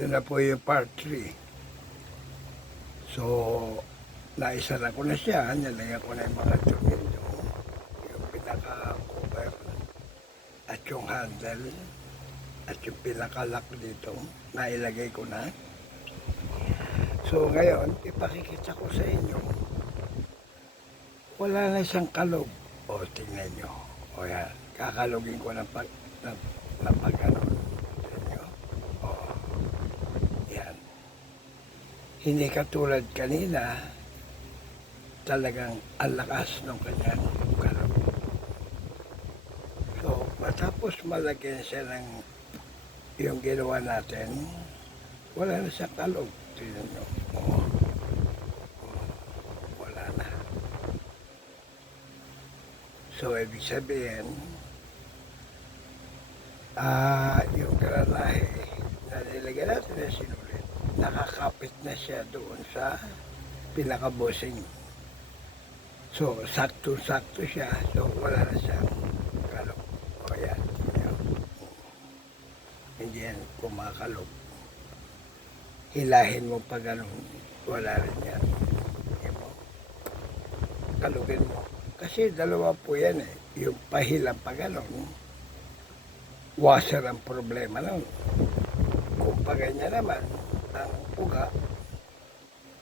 Ito na po yung part 3. So, naisara ko na siya. Nalagyan ko na yung mga tornilyo. Yung pinaka-cover at yung handle at yung pinaka-lock dito. Nailagay ko na. So, ngayon, ipakikita ko sa inyo. Wala na siyang kalog. O, tingnan nyo. O yan. Kakalogin ko ng pag-ano. Hindi katulad kanina, talagang ang lakas ng kanyang kalog. So, matapos malagyan siya ng yung ginawa natin, wala na siyang kalog. Tignan nyo. Wala na. So, ibig sabihin, yung granahe na nilagyan natin na sinulit, nakakapit na siya doon sa pinakabosing. So, sakto-sakto siya. So, wala na siyang kalog. O yan. Hindi yan kumakalog. Hilahin mo pa ganun. Wala rin yan. Kalugin mo. Kasi dalawa po yan eh. Yung pahilang pa ganun. Washer ang problema nun. Kung pa ganyan naman, ang uga,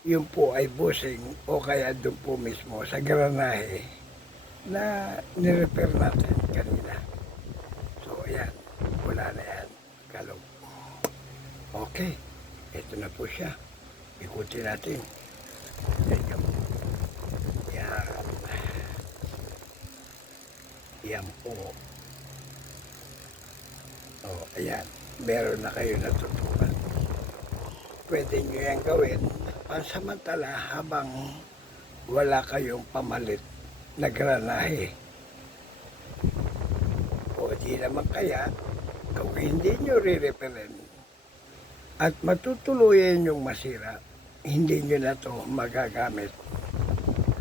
yun po ay busing o kaya doon po mismo sa granahe na nirepair natin kanina. So, ayan. Wala na yan. Kalog. Okay. Ito na po siya. Ikutin natin. Yan. Yan. Yan po. O, ayan. Meron na kayo natutunan. Pwede nyo yan gawin pansamantala habang wala kayong pamalit na granahe. O di naman kaya, kung hindi nyo re-repairin at matutuluyan yung masira, hindi nyo na to magagamit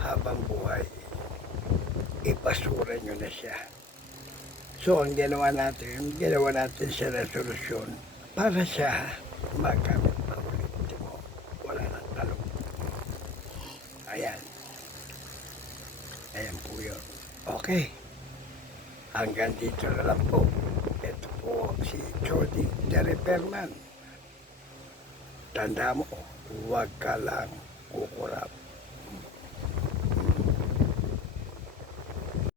habang buhay. Ipasura nyo na siya. So, ang ginawa natin siya na solusyon para siya magamit pa ulit. Wala nang kalog. Ayan. Ayan po yun. Okay. Hanggang dito na lang po. Ito po si Jody the Repairman. Tanda mo, huwag ka lang kukurap.